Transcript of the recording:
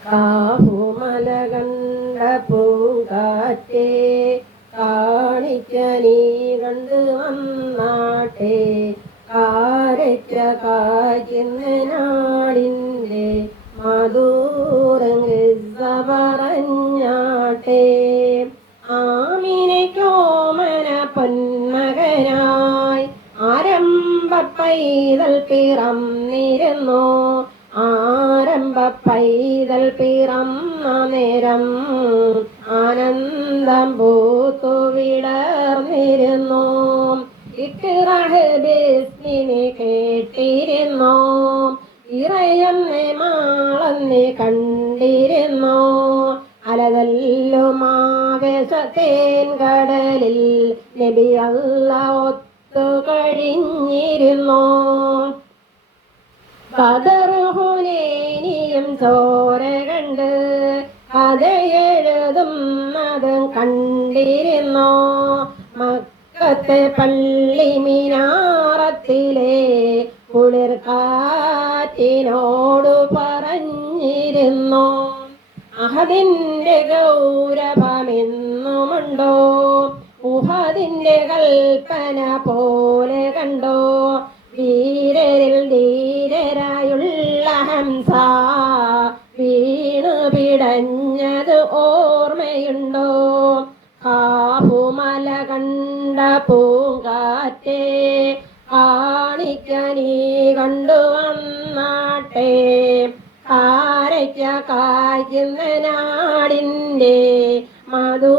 കാഹുമല കണ്ട പൂങ്കാറ്റേ കാണിക്ക നീ കണ്ട് വന്നാട്ടെ കാരയ്ക്ക കായ്ക്കുന്ന നാടിൻ്റെ മധുരംഗ പറഞ്ഞാട്ടെ ആമിനയ്ക്കോമന പൊന്മകനായി ആരംഭ പൈതൽ പിറന്നിരുന്നു ആരംഭ പൈതൽ പിറന്ന നേരം ആനന്ദം പൂത്തു വിടർന്നിരുന്നു ഇക്റഹബിസ്മിനെ കേട്ടിരുന്നു ഇറയെന്നെ മാളെന്നെ കണ്ടിരുന്നു അലതല്ലുമാവേശത്തേൻ കടലിൽ നബി അല്ലാഹ് ഒത്തു കഴിഞ്ഞിരുന്നു ബദർ ഹുനൈനിയും ചോര കണ്ട് കഥയെഴുതുന്നതും കണ്ടിരുന്നു മക്കത്തെ പള്ളി മിനാറത്തിലെ കുളിർ കാറ്റിനോട് പറഞ്ഞിരുന്നു അഹദിന്റെ ഗൗരവമെന്നുമുണ്ടോ ഉഹദിന്റെ കൽപ്പന പോലെ കണ്ടോ വീരരിൽ ധീരരായുള്ള ഹംസ വീണു പിടഞ്ഞത് ഓർമ്മയുണ്ടോ കാഹുമല കണ്ട പൂങ്കാറ്റേ കാണിക്ക നീ കണ്ടുവന്നാട്ടെ കാരയ്ക്ക കായ്ക്കുന്ന നാടിൻ്റെ മധു